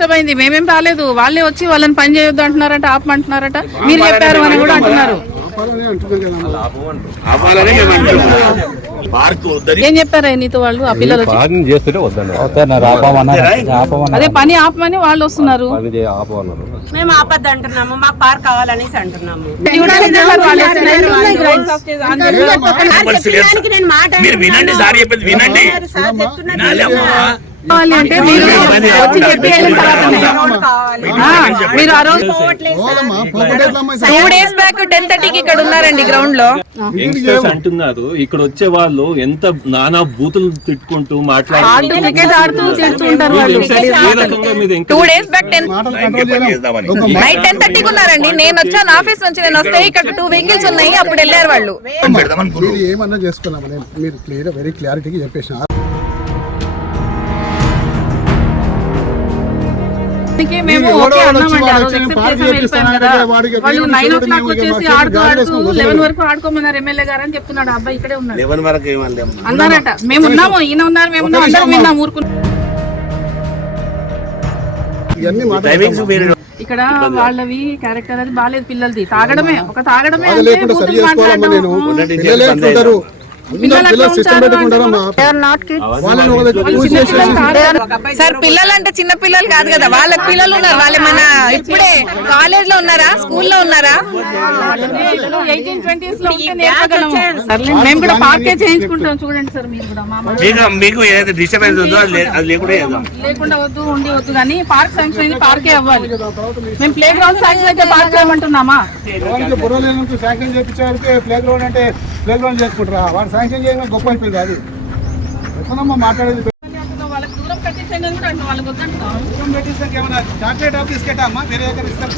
Disturb అయింది, మేమేం రాలేదు. వాళ్ళే వచ్చి వాళ్ళని పని చేయొద్దు అంటున్నారట, ఆపమంటున్నారట. మీరు చెప్పారు అని కూడా అంటున్నారు. ఏం చెప్పారా నీతో వాళ్ళు? ఆ పిల్లలు అదే పని ఆపమని వాళ్ళు వస్తున్నారు. మేము ఆపద్దు అంటున్నాము, మాకు పార్క్ కావాలనేసి అంటున్నాము. వినండి సార్ చెప్పింది వినండి. అంటే మీరు ఆ రోజు 2 days బ్యాక్ 10:30కి ఇక్కడ ఉన్నారండి గ్రౌండ్ లో. యంగ్స్టర్స్ అంటున్నారు ఇక్కడ వచ్చే వాళ్ళు ఎంత నానా బూతులు తిట్టుకుంటూ మాట్లాడుతూ క్రికెట్ ఆడుతూ తింటుంటారు వాళ్ళు. 2 days బ్యాక్ నైట్ 10:30కి ఉన్నారండి. నేను వచ్చాను ఆఫీస్ నుంచి, నేను వస్తే ఇక్కడ 2 vehicles ఉన్నాయి, అప్పుడు వెళ్ళారు వాళ్ళు. ఏమన్నా చేసుకున్నామని మీరు వెరీ క్లారిటీగా చెప్పేసిన. మేము ఓకే అన్నామండి, ఆ రోజు ఎక్సెప్ట్ చేసి వెళ్ళిపోయాం కదా. వాళ్ళు 9 o'clock వచ్చేసి ఆడుతూ 11 వరకు ఆడుకోమన్నారు ఎమ్మెల్యే గారు అని చెప్తున్నాడు. అబ్బాయి ఇక్కడే ఉన్నారు అన్నారట. మేము ఉన్నాము, ఈయన ఉన్నారు, మేము ఉన్నాం, అందరం విన్నాం, ఊరుకున్నాం. ఇక్కడ వాళ్ళవి క్యారెక్టర్ అది బాగాలేదు. పిల్లలది తాగడమే తాగడమే సార్. పిల్లలు అంటే చిన్న పిల్లలు కాదు కదా, వాళ్ళకి పిల్లలు ఉన్నారు. వాళ్ళు మన ఇప్పుడే కాలేజ్ లో ఉన్నారా, స్కూల్లో ఉన్నారా? 18-20s లో ఉంటే నేర్పగలము. మేము కూడా పార్కే చేయించుకుంటాం. చూడండి సార్, మీరు కూడా మీకు ఏదైతే డిస్టర్బెన్స్ ఉందో అది లేకుండా వద్దు, ఉండి వద్దు, కానీ పార్క్ శాంక్షన్ అయింది, పార్కే అవ్వాలి. మేము ప్లే గ్రౌండ్ శాంక్షన్ అయితే పార్క్ చేయమంటున్నామా? ప్లే గ్రౌండ్ అంటే ప్లే గ్రౌండ్ చేసుకుంటారా? వాడు శాంక్షన్ చేయడం గొప్ప అయిపోయింది. అది ఎక్కడమ్మా మాట్లాడేది. వాళ్ళకి దూరం కట్టించండి కూడా వాళ్ళకి వద్దంటున్నాం. చాక్లెట్ బిస్కెట్ అమ్మా వేరే దగ్గర ఇస్తారు.